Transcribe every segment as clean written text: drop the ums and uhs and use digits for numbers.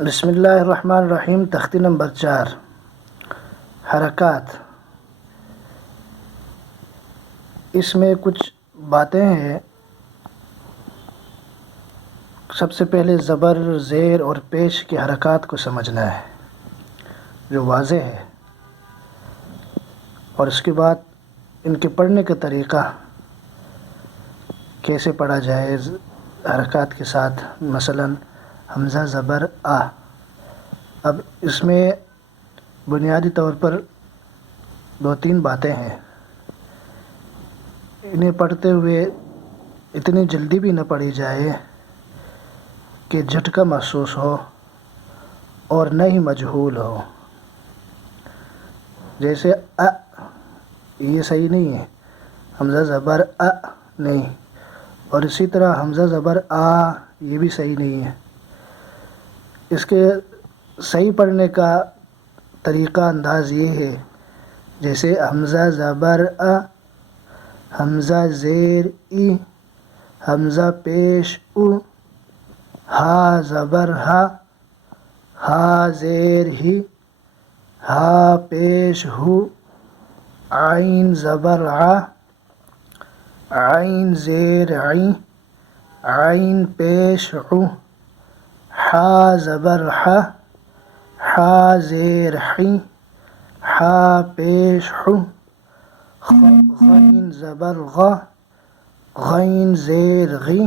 بسم اللہ الرحمن الرحیم۔ تختی نمبر 4، حرکات۔ اس میں کچھ باتیں ہیں۔ سب سے پہلے زبر، زیر اور پیش کی حرکات کو سمجھنا ہے جو واضح ہے، اور اس کے بعد ان کے پڑھنے کا طریقہ کیسے پڑھا جائے حرکات کے ساتھ، مثلا حمزہ زبر آ۔ اب اس میں بنیادی طور پر 2-3 باتیں ہیں۔ انہیں پڑھتے ہوئے اتنی جلدی بھی نہ پڑھی جائے کہ جھٹکا محسوس ہو اور نہ ہی مجہول ہو، جیسے یہ صحیح نہیں ہے، حمزہ زبر نہیں، اور اسی طرح حمزہ زبر آ یہ بھی صحیح نہیں ہے۔ اس کے صحیح پڑھنے کا طریقہ انداز یہ ہے، جیسے حمزہ زبر حمزہ زیر ای، حمزہ پیش او، ہا زبر ہا زیر ہی، ہا پیش ہو، عین زبر عین زیر عین، عین پیش عو، حا زبر حا زیر حی، حا پیش حو، غین زبر غین زیر غی،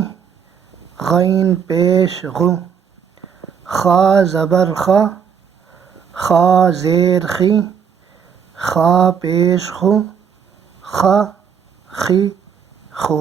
غین پیش غو، خا زبر خا زیر خی، خا پیش خو، خا خی خو۔